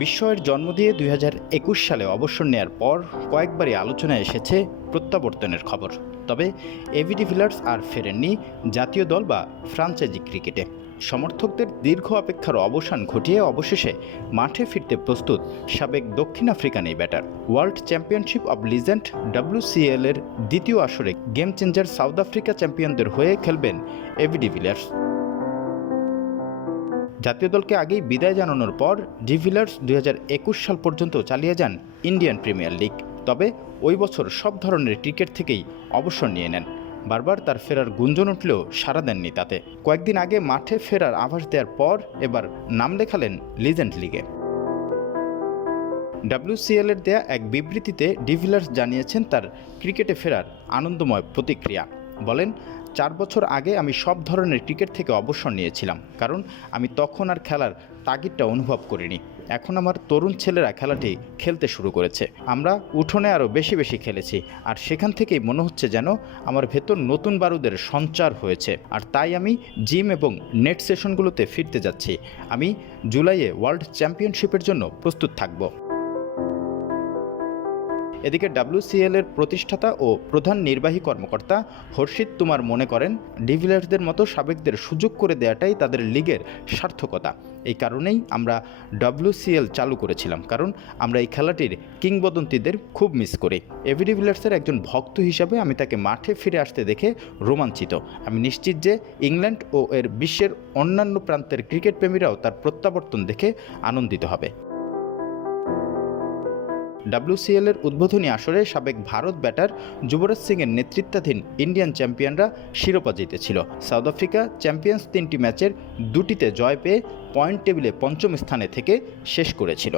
বিস্ময়ের জন্ম দিয়ে 2021 সালে অবসর নেয়ার পর কয়েকবারই আলোচনায় এসেছে প্রত্যাবর্তনের খবর। তবে এবি ডিভিলিয়ার্স আর ফেরেননি জাতীয় দল বা ফ্রাঞ্চাইজি ক্রিকেটে। সমর্থকদের দীর্ঘ অপেক্ষার অবসান ঘটিয়ে অবশেষে মাঠে ফিরতে প্রস্তুত সাবেক দক্ষিণ আফ্রিকান এই batter. World championship of legend WCL এর দ্বিতীয় আসরে গেম চেঞ্জার সাউথ আফ্রিকা চ্যাম্পিয়নদের হয়ে খেলবেন এবি ডিভিলিয়ার্স। জাতীয় দলকে আগেই বিদায় জানানোর পর ডিভিলিয়ার্স 2021 সাল পর্যন্ত চালিয়ে যান ইন্ডিয়ান প্রিমিয়ার লিগ। তবে ওই বছর সব ধরনের ক্রিকেট থেকেই অবসর নিয়ে নেন। বারবার তার ফেরার গুঞ্জন উঠলেও সাড়া দেননি তাতে। কয়েকদিন আগে মাঠে ফেরার আভাস দেওয়ার পর এবার নাম লেখালেন লিজেন্ড লিগে। WCL এর দেয়া এক বিবৃতিতে ডিভিলিয়ার্স জানিয়েছেন তার ক্রিকেটে ফেরার আনন্দময় প্রতিক্রিয়া। বলেন, 4 বছর আগে আমি সব ধরনের ক্রিকেট থেকে অবসর নিয়েছিলাম, কারণ আমি তখন আর খেলার তাগিদটা অনুভব করিনি। এখন আমার তরুণ ছেলেরা খেলাটি খেলতে শুরু করেছে। আমরা উঠোনে আরও বেশি বেশি খেলেছি, আর সেখান থেকেই মনে হচ্ছে যেন আমার ভেতর নতুন বারুদের সঞ্চার হয়েছে। আর তাই আমি জিম এবং নেট সেশনগুলোতে ফিরতে যাচ্ছি। আমি জুলাইয়ে ওয়ার্ল্ড চ্যাম্পিয়নশিপের জন্য প্রস্তুত থাকব। এদিকে WCL এর প্রতিষ্ঠাতা ও প্রধান নির্বাহী কর্মকর্তা হর্ষিত তুমার মনে করেন, ডিভিলিয়ার্সদের মতো সাবেকদের সুযোগ করে দেওয়াটাই তাদের লিগের সার্থকতা। এই কারণেই আমরা WCL চালু করেছিলাম, কারণ আমরা এই খেলাটির কিংবদন্তিদের খুব মিস করি। এবি ডিভিলিয়ার্সের একজন ভক্ত হিসাবে আমি তাকে মাঠে ফিরে আসতে দেখে রোমাঞ্চিত। আমি নিশ্চিত যে ইংল্যান্ড ও এর বিশ্বের অন্যান্য প্রান্তের ক্রিকেট প্রেমীরাও তার প্রত্যাবর্তন দেখে আনন্দিত হবে। WCL এর উদ্বোধনী আসরে সাবেক ভারত ব্যাটার যুবরাজ সিংয়ের নেতৃত্বাধীন ইন্ডিয়ান চ্যাম্পিয়নরা শিরোপা জিতেছিল। সাউথ আফ্রিকা চ্যাম্পিয়ন্স 3টি ম্যাচের 2টিতে জয় পেয়ে পয়েন্ট টেবিলে 5ম স্থানে থেকে শেষ করেছিল।